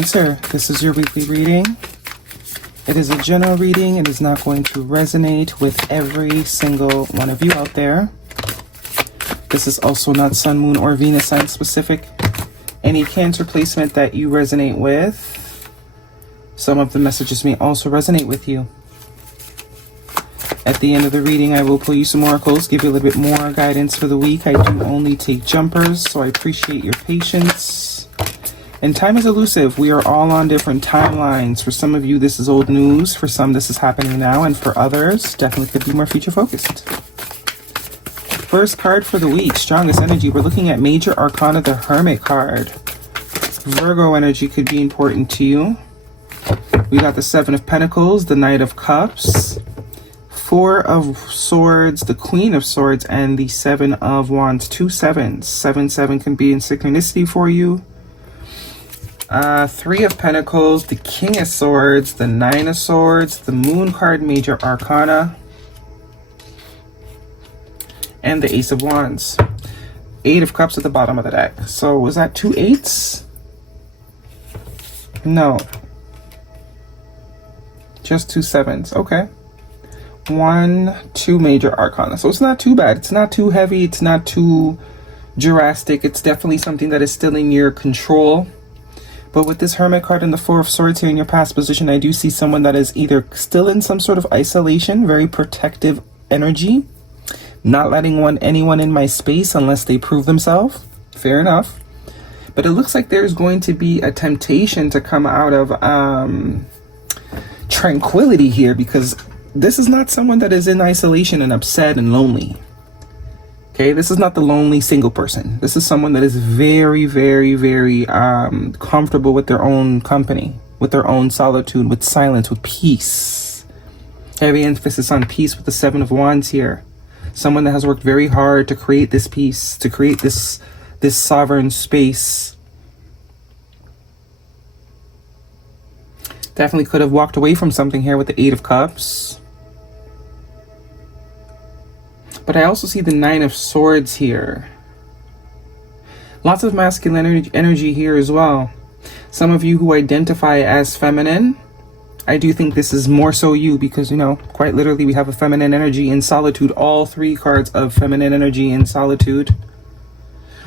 Cancer, this is your weekly reading. It is a general reading. It is not going to resonate with every single one of you out there. This is also not Sun, Moon, or Venus sign specific. Any Cancer placement that you resonate with, some of the messages may also resonate with you. At the end of the reading, I will pull you some oracles, give you a little bit more guidance for the week. I do only take jumpers, so I appreciate your patience. And time is elusive. We are all on different timelines. For some of you, this is old news. For some, this is happening now. And for others, definitely could be more future focused. First card for the week, strongest energy. We're looking at Major Arcana, the Hermit card. Virgo energy could be important to you. We got the Seven of Pentacles, the Knight of Cups, Four of Swords, the Queen of Swords, and the Seven of Wands. 2 sevens. 7 can be in synchronicity for you. Three of Pentacles, the King of Swords, the Nine of Swords, the Moon card, Major Arcana, and the Ace of Wands. 8 of Cups at the bottom of the deck. So was that 2 8s? No. Just 2 7s. Okay. 1, 2 Major Arcana. So it's not too bad. It's not too heavy. It's not too drastic. It's definitely something that is still in your control. But with this Hermit card and the Four of Swords here in your past position, I do see someone that is either still in some sort of isolation, very protective energy, not letting anyone in my space unless they prove themselves. Fair enough. But it looks like there's going to be a temptation to come out of tranquility here, because this is not someone that is in isolation and upset and lonely. Okay, this is not the lonely single person. This is someone that is very, very, very comfortable with their own company, with their own solitude, with silence, with peace. Heavy emphasis on peace with the Seven of Wands here. Someone that has worked very hard to create this peace, to create this sovereign space. Definitely could have walked away from something here with the Eight of Cups. But I also see the Nine of Swords here. Lots of masculine energy here as well. Some of you who identify as feminine, I do think this is more so you, because, you know, quite literally we have a feminine energy in solitude. All 3 cards of feminine energy in solitude.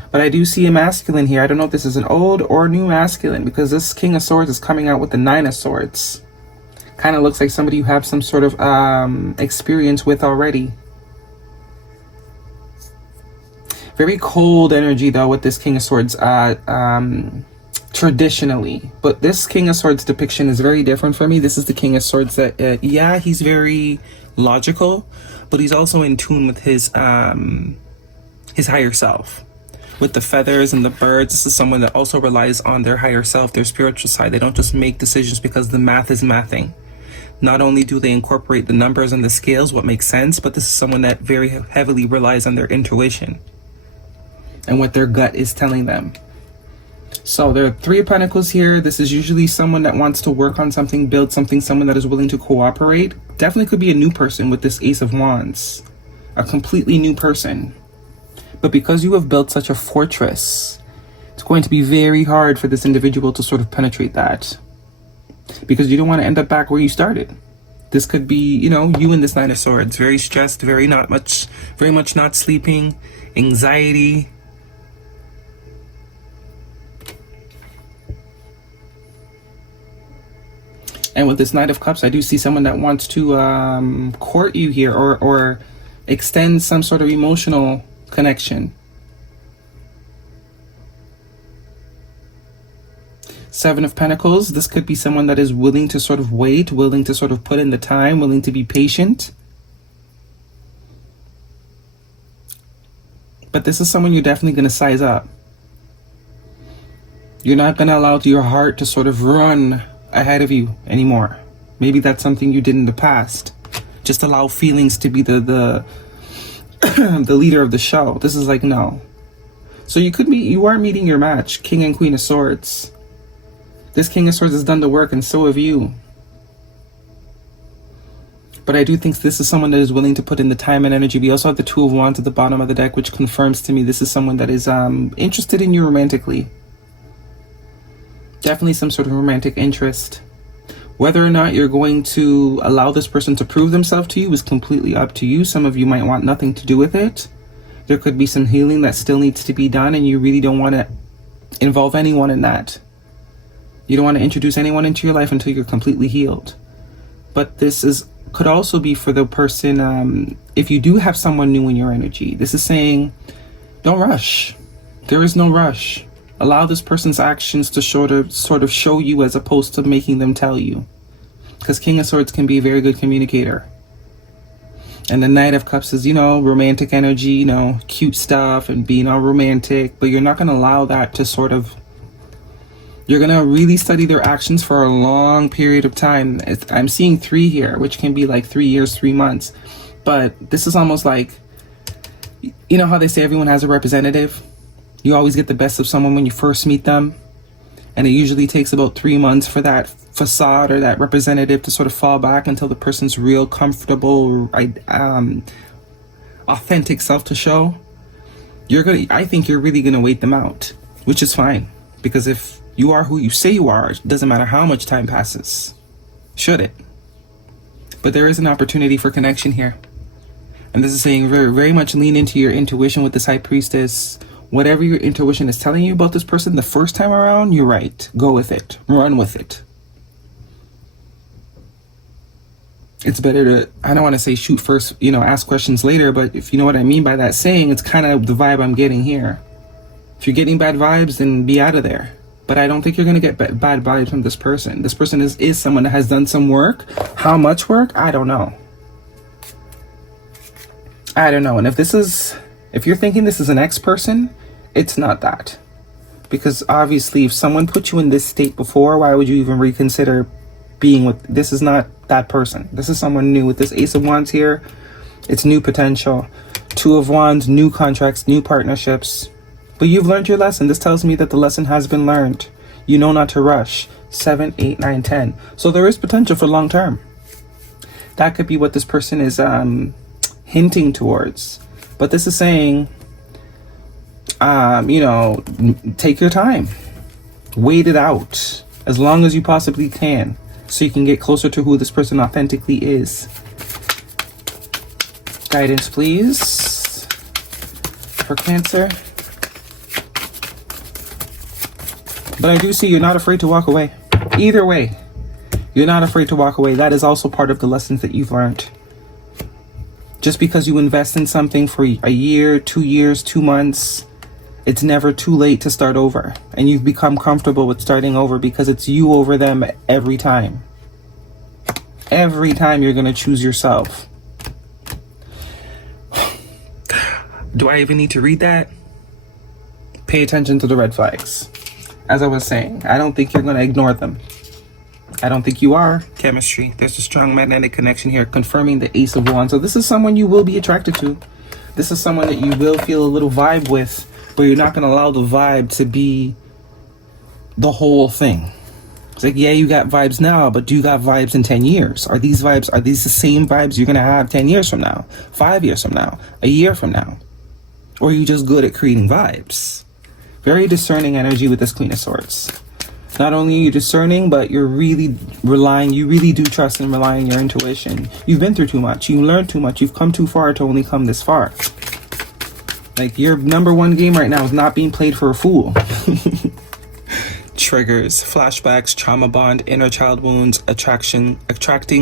But I do see a masculine here. I don't know if this is an old or new masculine, because this King of Swords is coming out with the Nine of Swords. Kind of looks like somebody you have some sort of experience with already. Very cold energy though with this King of Swords traditionally. But this King of Swords depiction is very different for me. This is the King of Swords that, yeah, he's very logical, but he's also in tune with his higher self. With the feathers and the birds, this is someone that also relies on their higher self, their spiritual side. They don't just make decisions because the math is mathing. Not only do they incorporate the numbers and the scales, what makes sense, but this is someone that very heavily relies on their intuition and what their gut is telling them. So there are 3 of Pentacles here. This is usually someone that wants to work on something, build something, someone that is willing to cooperate. Definitely could be a new person with this Ace of Wands. A completely new person. But because you have built such a fortress, it's going to be very hard for this individual to sort of penetrate that. Because you don't want to end up back where you started. This could be, you know, you and this Nine of Swords. Very stressed, very much not sleeping, anxiety. And with this Knight of Cups, I do see someone that wants to court you here, or extend some sort of emotional connection. 7 of Pentacles, this could be someone that is willing to sort of wait, willing to sort of put in the time, willing to be patient. But this is someone you're definitely going to size up. You're not going to allow your heart to sort of run ahead of you anymore. Maybe that's something you did in the past. Just allow feelings to be the the leader of the show. This is like, no. So you are meeting your match, King and Queen of Swords. This King of Swords has done the work, and so have you. But I do think this is someone that is willing to put in the time and energy. We also have the Two of Wands at the bottom of the deck, which confirms to me this is someone that is interested in you romantically. Definitely some sort of romantic interest. Whether or not you're going to allow this person to prove themselves to you is completely up to you. Some of you might want nothing to do with it. There could be some healing that still needs to be done, and you really don't want to involve anyone in that. You don't want to introduce anyone into your life until you're completely healed. But this could also be for the person, if you do have someone new in your energy. This is saying, don't rush. There is no rush. Allow this person's actions to sort of show you, as opposed to making them tell you. Because King of Swords can be a very good communicator. And the Knight of Cups is, romantic energy, cute stuff and being all romantic. But you're not going to allow that to you're going to really study their actions for a long period of time. I'm seeing 3 here, which can be like 3 years, 3 months. But this is almost like, you know how they say everyone has a representative? You always get the best of someone when you first meet them. And it usually takes about 3 months for that facade or that representative to sort of fall back until the person's real comfortable, authentic self to show. I think you're really going to wait them out, which is fine. Because if you are who you say you are, it doesn't matter how much time passes. Should it? But there is an opportunity for connection here. And this is saying very, very much lean into your intuition with this High Priestess. Whatever your intuition is telling you about this person the first time around, you're right. Go with it. Run with it. It's better to, I don't want to say shoot first, ask questions later, but if you know what I mean by that saying, it's kind of the vibe I'm getting here. If you're getting bad vibes, then be out of there. But I don't think you're going to get bad vibes from this person. This person is someone that has done some work. How much work? I don't know. And if you're thinking this is an ex-person, it's not that. Because obviously, if someone put you in this state before, why would you even reconsider being with? This is not that person. This is someone new. With this Ace of Wands here, it's new potential. 2 of Wands, new contracts, new partnerships. But you've learned your lesson. This tells me that the lesson has been learned. You know not to rush. 7, 8, 9, 10. So there is potential for long term. That could be what this person is hinting towards. But this is saying, take your time. Wait it out as long as you possibly can so you can get closer to who this person authentically is. Guidance, please, for Cancer. But I do see you're not afraid to walk away. Either way, you're not afraid to walk away. That is also part of the lessons that you've learned. Just because you invest in something for a year, 2 years, 2 months, it's never too late to start over. And you've become comfortable with starting over because it's you over them every time. Every time you're going to choose yourself. Do I even need to read that? Pay attention to the red flags. As I was saying, I don't think you're going to ignore them. I don't think you are. Chemistry. There's a strong magnetic connection here, confirming the Ace of Wands. So this is someone you will be attracted to. This is someone that you will feel a little vibe with, but you're not going to allow the vibe to be the whole thing. It's like, yeah, you got vibes now, but do you got vibes in 10 years? Are these the same vibes you're going to have 10 years from now, 5 years from now, a year from now? Or are you just good at creating vibes? Very discerning energy with this Queen of Swords. Not only are you discerning, but you're really you really do trust and rely on your intuition. You've been through too much. You learned too much. You've come too far to only come this far. Like, your #1 game right now is not being played for a fool. Triggers, flashbacks, trauma bond, inner child wounds, attracting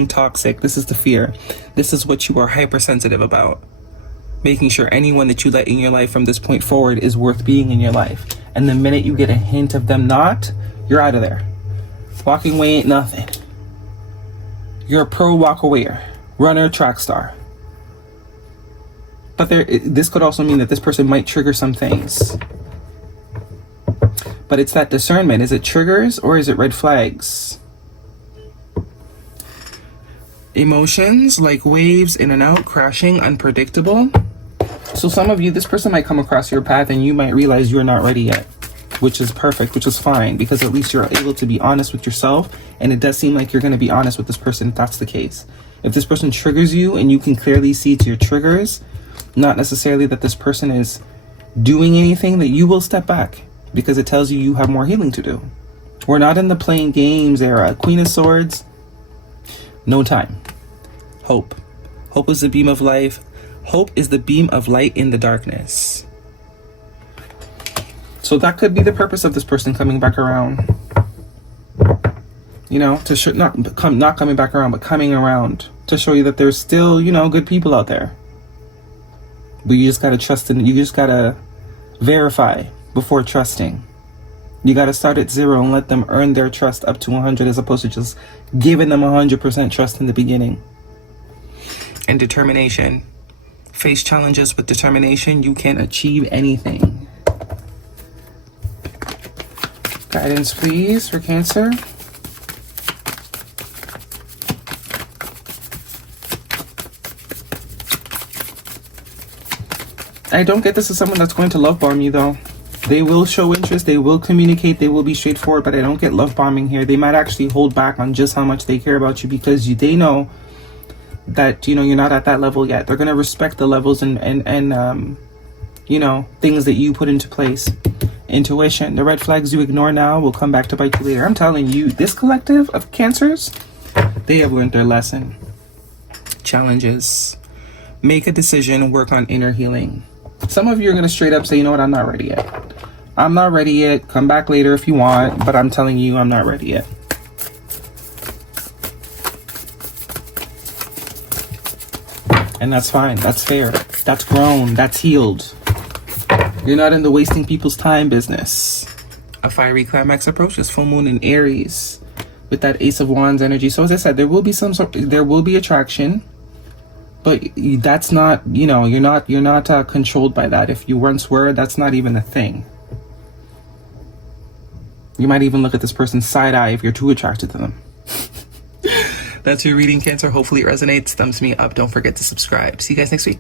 toxic. This is the fear. This is what you are hypersensitive about. Making sure anyone that you let in your life from this point forward is worth being in your life. And the minute you get a hint of them not, you're out of there. Walking away ain't nothing. You're a pro walk-awayer, runner, track star. But this could also mean that this person might trigger some things. But it's that discernment. Is it triggers or is it red flags? Emotions like waves in and out, crashing, unpredictable. So some of you, this person might come across your path and you might realize you're not ready yet, which is perfect, which is fine, because at least you're able to be honest with yourself. And it does seem like you're going to be honest with this person if that's the case. If this person triggers you and you can clearly see to your triggers, not necessarily that this person is doing anything, that you will step back because it tells you you have more healing to do. We're not in the playing games era. Queen of Swords, no time. Hope. Hope is the beam of life. Hope is the beam of light in the darkness. So that could be the purpose of this person coming back around. You know, to not coming back around, but coming around to show you that there's still, you know, good people out there. But you just gotta trust and you just gotta verify before trusting. You gotta start at 0 and let them earn their trust up to 100, as opposed to just giving them 100% trust in the beginning. And determination. Face challenges with determination. You can achieve anything. Guidance, please, for Cancer. I don't get this as someone that's going to love bomb you, though. They will show interest, they will communicate, they will be straightforward, but I don't get love bombing here. They might actually hold back on just how much they care about you, because they know that, you know, you're not at that level yet. They're going to respect the levels and you know, things that you put into place. Intuition. The red flags you ignore now will come back to bite you later. I'm telling you, this collective of Cancers, they have learned their lesson. Challenges. Make a decision, work on inner healing. Some of you are going to straight up say, you know what, I'm not ready yet. I'm not ready yet. Come back later if you want, but I'm telling you, I'm not ready yet. And that's fine. That's fair. That's grown. That's healed. You're not in the wasting people's time business. A fiery climax approaches. Full moon in Aries with that Ace of Wands energy. So as I said, there will be attraction. But that's not, you know, you're not controlled by that. If you once were, that's not even a thing. You might even look at this person side eye if you're too attracted to them. That's your reading, Cancer. Hopefully it resonates, thumbs me up. Don't forget to subscribe. See you guys next week.